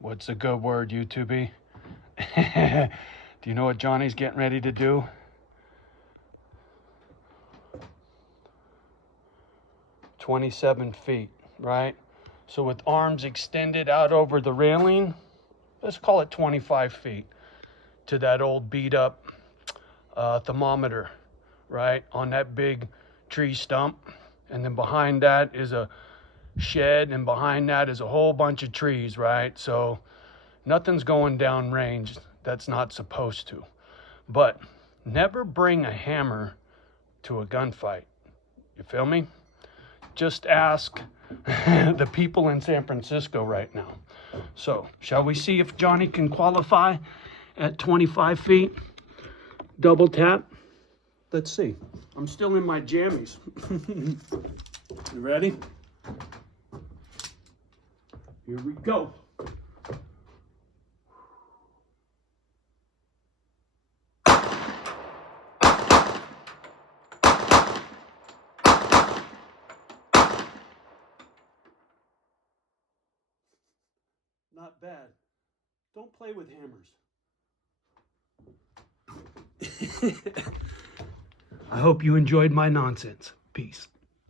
What's a good word, YouTubey? Do you know what Johnny's getting ready to do? $27 feet, right? So with arms extended out over the railing, let's call it 25 feet to that old beat up thermometer, right? On that big tree stump. And then behind that is a shed, and behind that is a whole bunch of trees, right? So nothing's going down range that's not supposed to. But never bring a hammer to a gunfight. You feel me? Just ask the people in San Francisco right now. So, shall we see if Johnny can qualify at 25 feet? Double tap. Let's see. I'm still in my jammies. You ready? Here we go. Not bad. Don't play with hammers. I hope you enjoyed my nonsense. Peace.